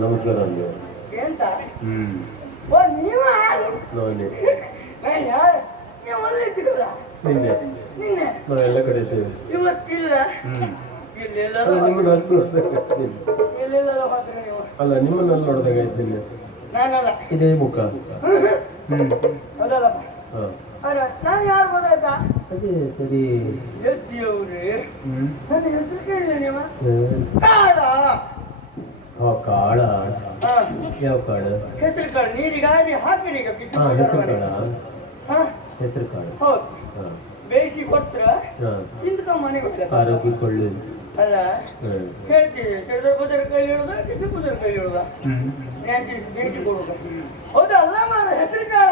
ನಮಸ್ಕಾರ ಅಂದೆ. ಎಂತ ಹ್ಮ್ ಓ ನೀವು ಯಾರು? ನಾನೇ ನಾನು ಯಾರು? ನೀವು ಒಳ್ಳೆದಿರಲ್ಲ ನಿನ್ನೆ ನಿನ್ನೆ ನಾವೆಲ್ಲ ಕಡೆ ಇದ್ದೇವೆ. ಇವತ್ತಿಲ್ಲ ಹ್ಮ್ ಇಲ್ಲೆಲ್ಲರೂ ಅಲ್ಲ ನಿಮ್ಮನ್ನ ಅಲ್ಲಿ ನೋಡ್ದಾಗ ಎಲ್ಲೆಲ್ಲ ಹೋದ್ರೆ ನೀವು ಅಲ್ಲ ನಿಮ್ಮನ್ನಲ್ಲಿ ನೋಡಿದಾಗ ಇದ್ದೀನಿ. ನಾನಲ್ಲ ಇದೇ ಮುಖ. ಹ್ಮ್ ಅದಲ್ಲಪ್ಪ ಹಾ ಅರೆ ನಾನು ಯಾರು ಗೊತ್ತಾಯ್ತಾ ಅದೇ ಸರಿ. ಎದ್ದಿಯವ್ರೆ ಹ್ಮ್ ನನ್ನ ಹೆಸರು ಕೇಳಿಲ್ಲ ನೀವು ಹ್ಮ್. ಕಾಳ ಆ ಕಾಳ. ಹಾ ಯಾವ ಕಾಳ? ಹೆಸರು ಕಾಳು ನೀರಿಗಾಗಿ ಹಾಕಿರಿ ಈಗ ಬಿಸಿ ಹಾ ಹೆಸರು ಕಾಳ. ಹಾ ಹೆಸರು ಕಾಳ. ಹೌದು ಹಾ ಬೇಯಿಸಿ ಕೊಟ್ರ ಹಾ ತಿಂದ್ಕೊಂಡ್ ಮನೆಗೆ ಹೋಗ್ಬೇಕು. ಆರೋಗ್ಯಕ್ಕೆ ಒಳ್ಳೇದು. ಅಲ್ಲ ಹ್ಮ್ ಹೇಳ್ತೀವಿ ಕೆಳದ ಬದರ ಕೈ ಹೇಳುದ ಕಿಸ ಬದರ ಕೈ ಹೇಳುದ ಹ್ಮ್ ಬೇಯಿಸಿ ಕೊಡುದ ಹೌದಾ ಅಲ್ಲ ಮಾರ ಹೆಸರು ಕಾಳ